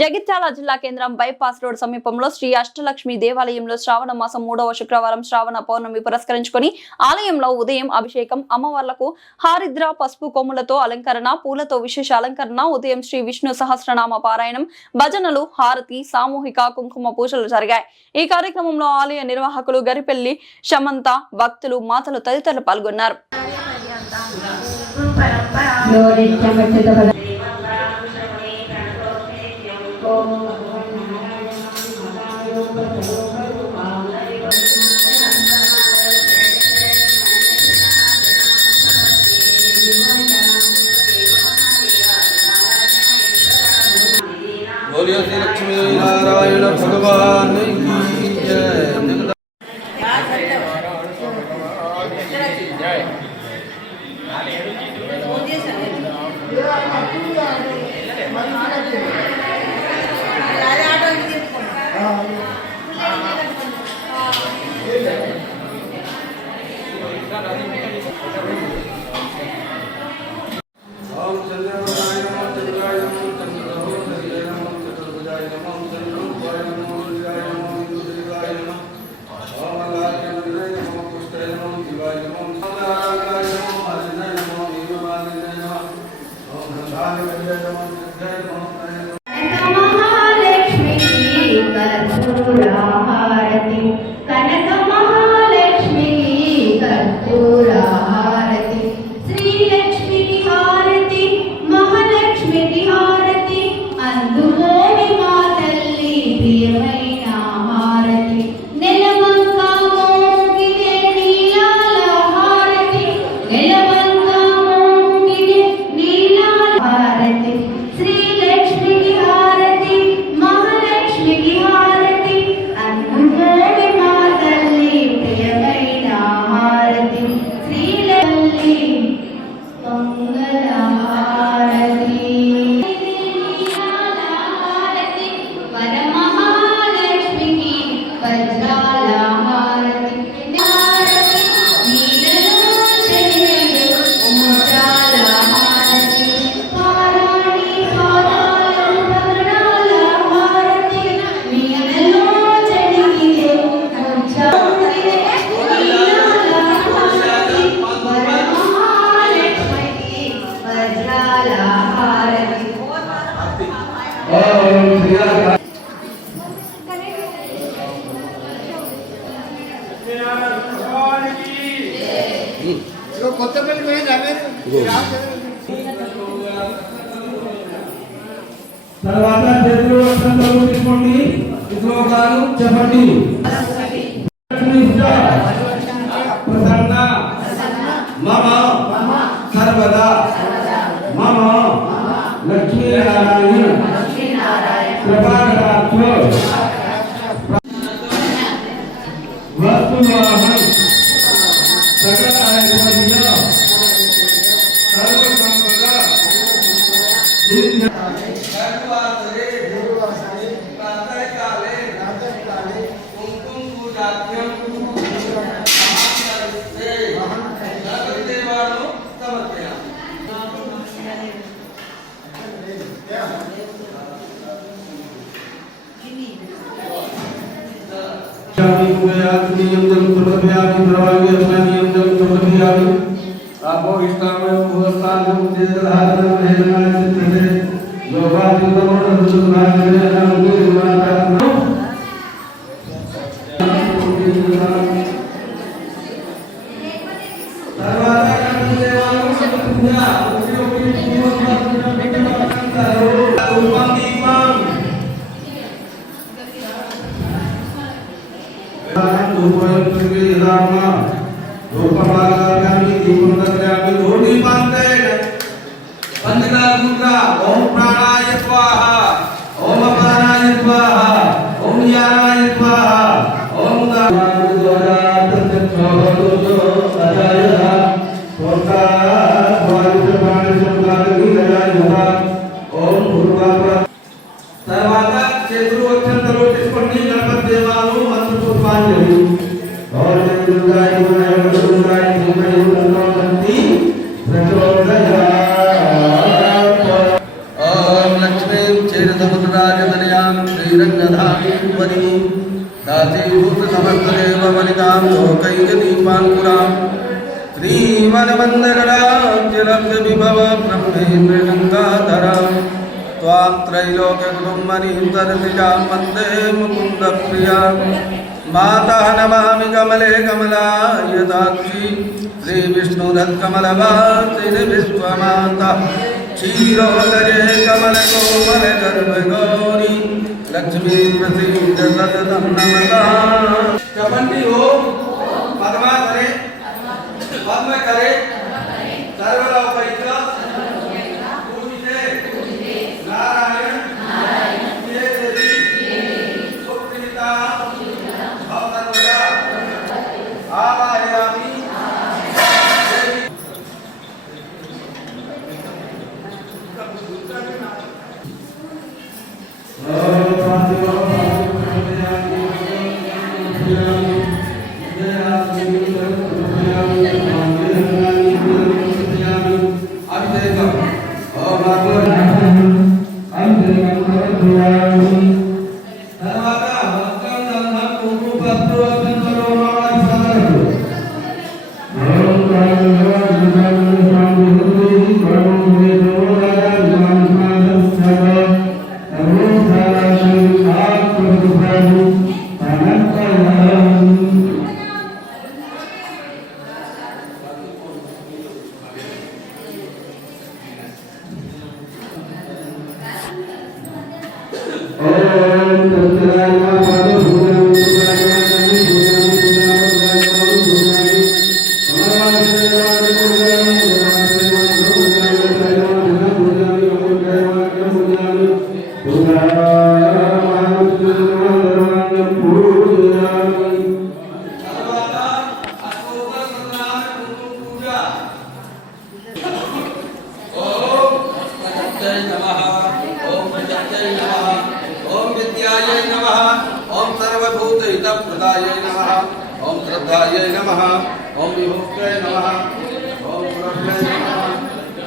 జగిత్యాల జిల్లా కేంద్రం bypass road సమీపంలో శ్రీ అష్టలక్ష్మి దేవాలయంలో శ్రావణ మాసం 3వ శుక్రవారం శ్రావణ పౌర్ణమి పురస్కరించుకొని ఆలయంలో ఉదయం అభిషేకం, అమ్మవార్లకు హారిద్ర పసుపు కొమ్ములతో అలంకరణ, పూలతో విశేష అలంకరణ, ఉదయం శ్రీ విష్ణు సహస్రనామ పారాయణం, భజనలు, హారతి, సామూహిక కుంకుమ పూజలు జరిగాయి. ఈ కార్యక్రమంలో ఆలయ నిర్వాహకులు గరిపెల్లి శమంత, భక్తులు, మాతలు తదితరులు పాల్గొన్నారు. बोलिए श्री लक्ष्मी नारायण भगवान की जय। తర్వాత చేతులు వస్త్రాలు తీసుకోండి, శ్లోకాలు చెప్పండి. ప్రసన్న మమ సర్వదా మమ లక్ష్మీనారాయణ ప్రభాకరాక్ష వస్తువాహం సకల ఐశ్వర్య సర్వ సంపద आपो इष्टामय भूस्थान मुद्देधारण हेमान चित्ते योगादि करोड़ सुधार ने नाम के माता सर्वदा देवानु सत्पुण्या उपयोगी जीवन रूपं दीपं उपयोगी राम रूपमालाभ्यामि दीपं दद्यामि धूलिपान्तेन पंचकामुद्रा ओम प्राणाय स्वाहा ओम अपानाय स्वाहा ओम यानाय स्वाहा ओम द्वारा तत्सवतो अजयः पोता वायुप्रमाणसंगानि लयायुहा ओम पूर्वाप्र सर्वात चतुर्वक्षन्तरो तिष्पन्नि गणपति देवानु मंत्रपुष्पाञ्जलि और दुर्गाय दुर्गाय ओम लक्ष्मी चेर राजतनयां श्रीरङ्गधामेश्वरी दासीभूतसमस्तदेव वनितां लोकैकदीपाङ्कुरां श्रीवनमन्दगडाब्जलब्धविभव ब्रह्मेन्द्रगङ्गाधरां त्वां त्रैलोक्यकुटुम्बनीं सरसिजां वन्दे मुकुन्दप्रियां मातः नमामि कमले कमलायताक्षी श्रीविष्णुरत्कमलवासिनि विश्वमाता क्षीरोदरे कमलकोमलगर्भगौरी लक्ष्मी प्रसीद सततं नमताम्। चपंडी ओम पद्मा करे पद्म करे सर्वलोकैक पूजिते नारायण ये देवी सुप्रीता भवतर्वदा आवाहयामि। प्रदायै नमः ओम श्रद्धायै नमः ओम विभुक्त्यै नमः ओम पुरस्मै नमः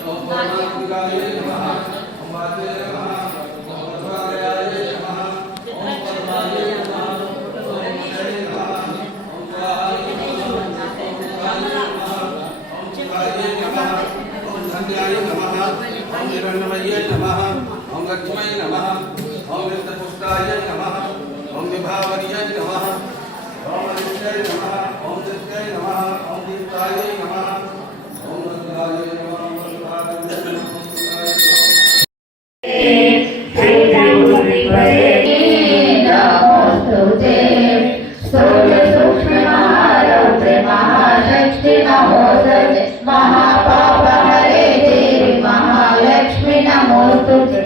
ओम पूर्णात्मिकायै नमः ओम वाच्यै नमः ओम वज्रालयायै नमः ओम पद्मायै नमः ओम मुक्त्यै नमः ओम स्वाहायै नमः ओम कायै नमः ओम चिकायै नमः ओम धन्यायै नमः ओम हिरण्मय्यै नमः ओम लक्ष्मै नमः ओम वित्तपुष्टायै नमः ओम विभावर्यै नमः ओम अनित्यै नमः ओम नित्यै नमः ओम दीप्तायै नमः ओम रुद्रायै नमः ओम रुद्रायै महापाप हरे देवी महालक्ष्मी नमोस्तुते।